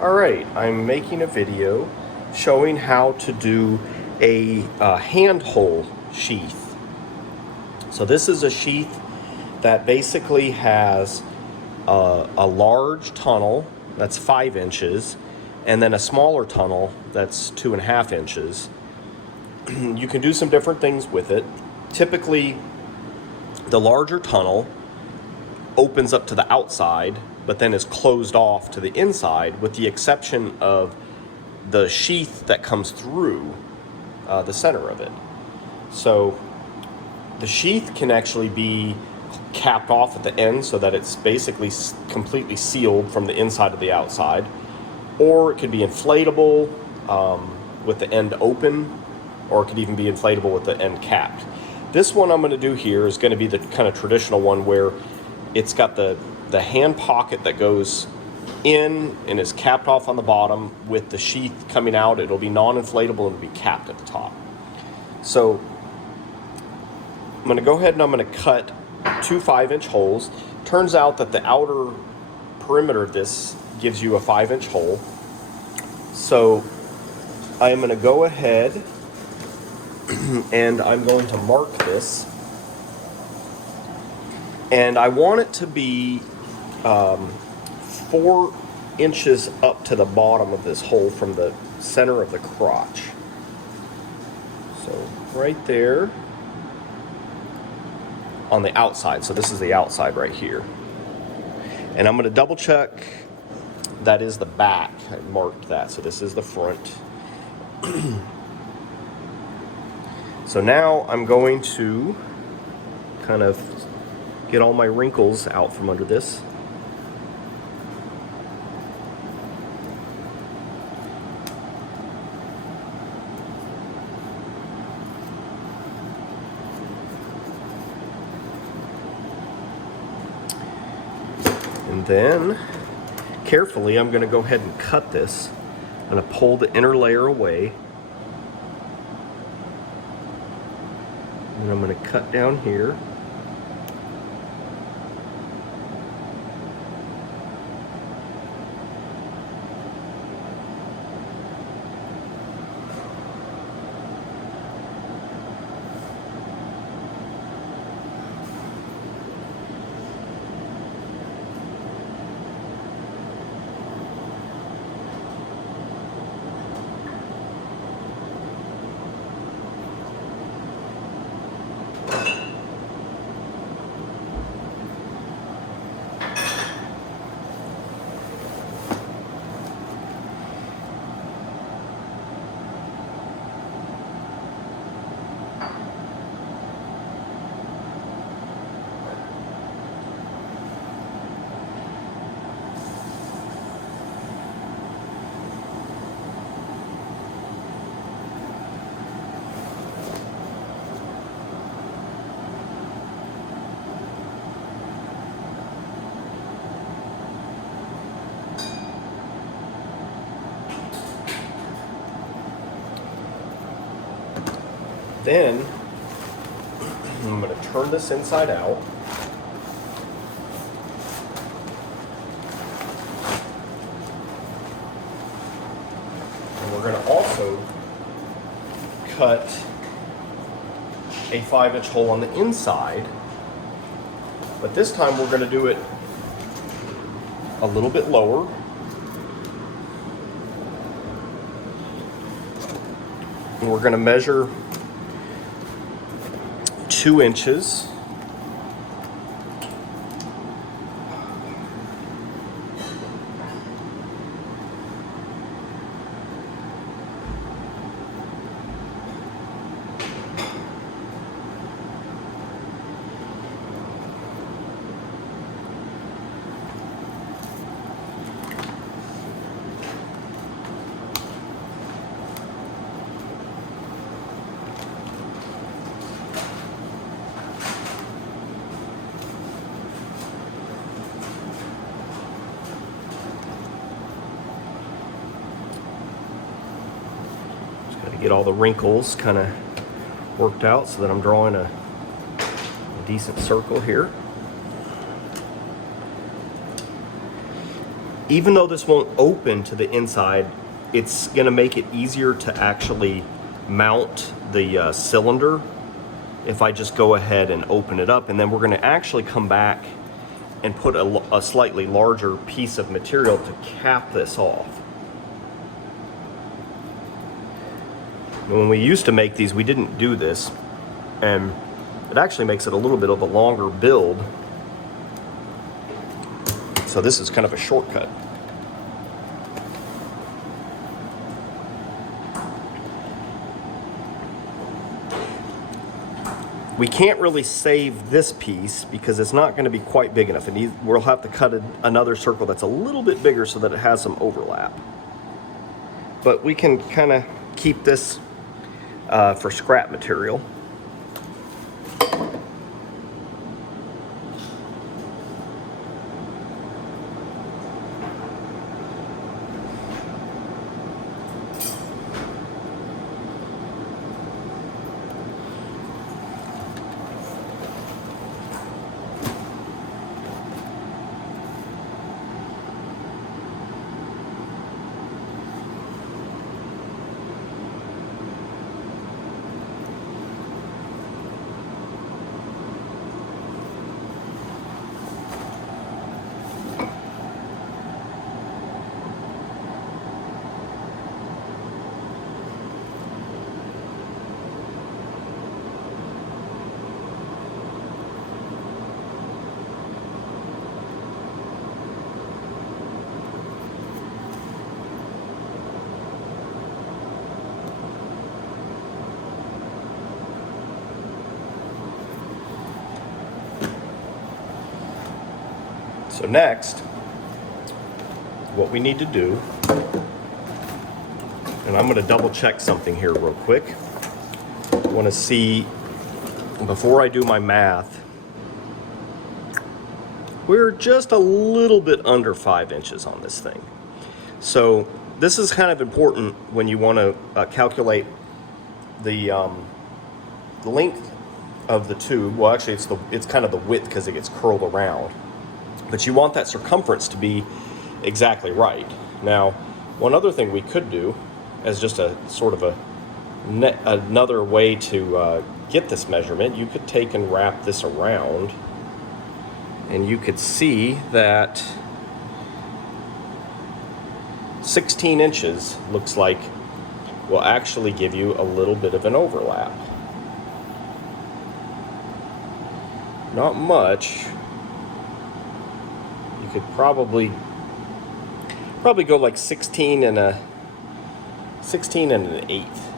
Alright, I'm making a video showing how to do a hand hole sheath. So this is a sheath that basically has a large tunnel that's 5 inches and then a smaller tunnel that's 2.5 inches. You can do some different things with it. Typically, the larger tunnel opens up to the outside, but then is closed off to the inside, with the exception of the sheath that comes through the center of it. So the sheath can actually be capped off at the end so that it's basically completely sealed from the inside to the outside, or it could be inflatable with the end open, or it could even be inflatable with the end capped. This one I'm going to do here is going to be the kind of traditional one where it's got the hand pocket that goes in and is capped off on the bottom with the sheath coming out. It'll be non-inflatable and it'll be capped at the top. So I'm going to go ahead and I'm going to cut 2 5-inch holes. Turns out that the outer perimeter of this gives you a 5-inch hole. So I'm going to go ahead and I'm going to mark this. And I want it to be 4 inches up to the bottom of this hole from the center of the crotch. So right there on the outside. So this is the outside right here. And I'm going to double check that is the back. I marked that. So this is the front. So now I'm going to kind of get all my wrinkles out from under this. And then carefully I'm going to go ahead and cut this. I'm going to pull the inner layer away. And I'm going to cut down here. Then I'm going to turn this inside out. And we're going to also cut a 5-inch hole on the inside. But this time we're going to do it a little bit lower. And we're going to measure 2 inches. Get all the wrinkles kind of worked out so that I'm drawing a decent circle here. even though this won't open to the inside, it's going to make it easier to actually mount the cylinder if I just go ahead and open it up. And then we're going to actually come back and put a slightly larger piece of material to cap this off. When we used to make these, we didn't do this, and it actually makes it a little bit of a longer build. So this is kind of a shortcut. We can't really save this piece because it's not going to be quite big enough. We'll have to cut another circle that's a little bit bigger so that it has some overlap. But we can kind of keep this for scrap material. So next, what we need to do, and I'm going to double check something here real quick. I want to see, before I do my math, we're just a little bit under 5 inches on this thing. So this is kind of important when you want to calculate the length of the tube. Well, actually, it's kind of the width because it gets curled around. But you want that circumference to be exactly right. Now, one other thing we could do as just a sort of another way to get this measurement, you could take and wrap this around, and you could see that 16 inches looks like will actually give you a little bit of an overlap. Not much. You could probably go like 16 and an eighth.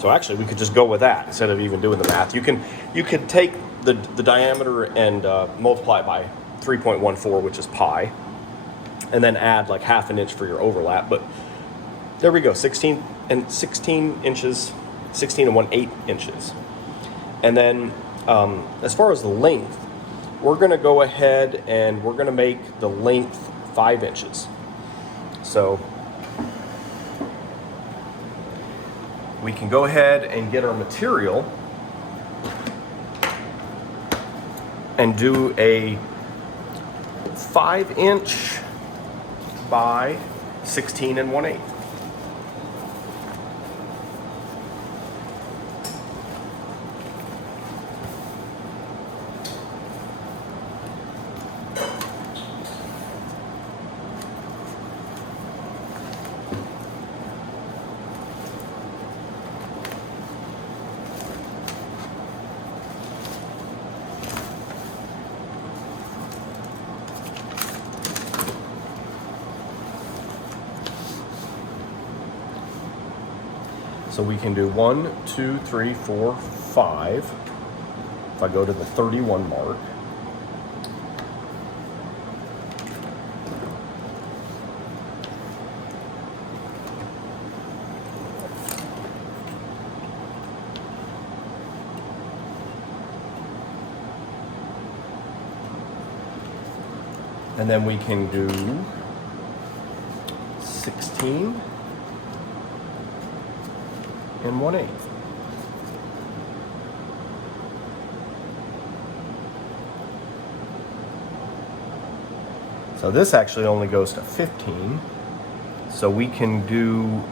So actually we could just go with that instead of even doing the math. You could take the diameter and multiply it by 3.14, which is pi, and then add like half an inch for your overlap. But there we go, 16 inches, 16 and 1/8 inches. And then as far as the length, we're going to go ahead and we're going to make the length 5 inches. So we can go ahead and get our material and do a 5 inch by 16 and 1/8. So we can do 1, 2, 3, 4, 5. If I go to the 31 mark. And then we can do 16 and 1/8. So this actually only goes to 15. So we can do,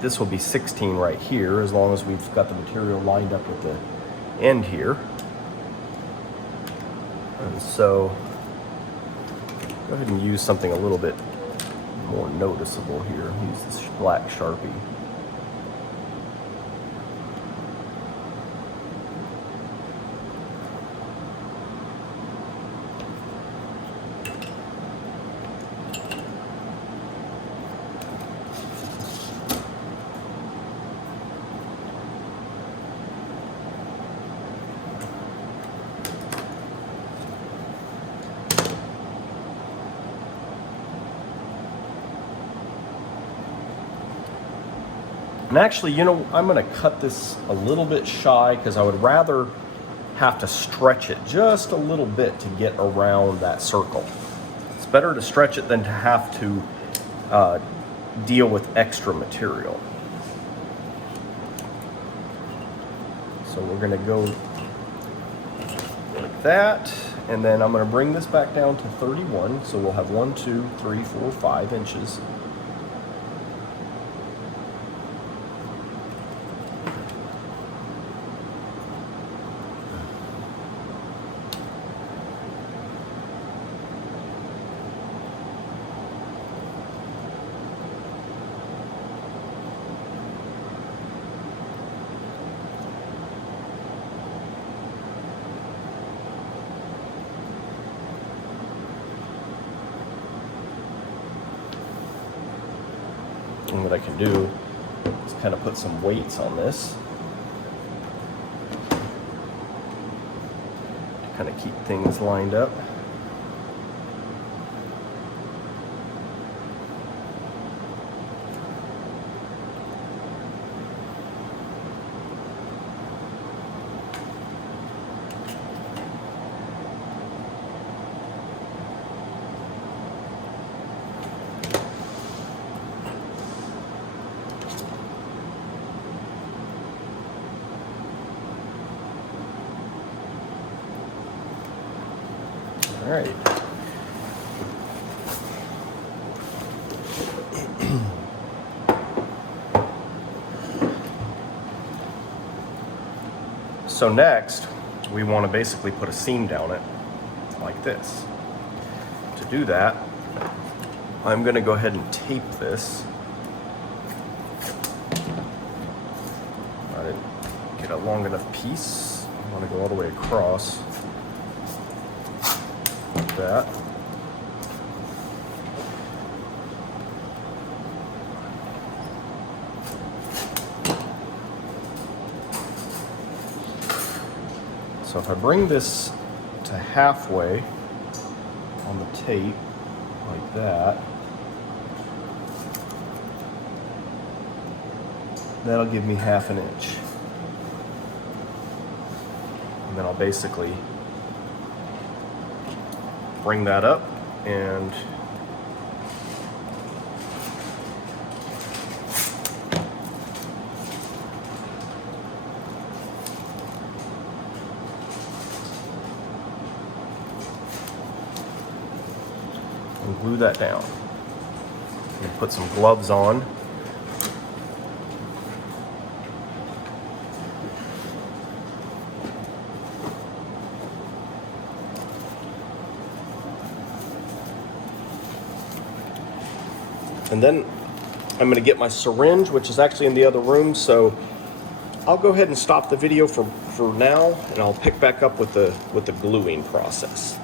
this will be 16 right here, as long as we've got the material lined up with the end here. And so go ahead and use something a little bit more noticeable here. Use this black Sharpie. And actually, you know, I'm gonna cut this a little bit shy because I would rather have to stretch it just a little bit to get around that circle. It's better to stretch it than to have to deal with extra material. So we're gonna go like that, and then I'm gonna bring this back down to 31. So we'll have 1, 2, 3, 4, 5 inches. And what I can do is kind of put some weights on this to kind of keep things lined up. All right. So next, we want to basically put a seam down it like this. To do that, I'm going to go ahead and tape this. I didn't get a long enough piece. I want to go all the way across. Like that. So if I bring this to halfway on the tape, like that, that'll give me 1/2 inch. And then I'll basically bring that up and glue that down. And put some gloves on. And then I'm going to get my syringe, which is actually in the other room. So I'll go ahead and stop the video for now, and I'll pick back up with the gluing process.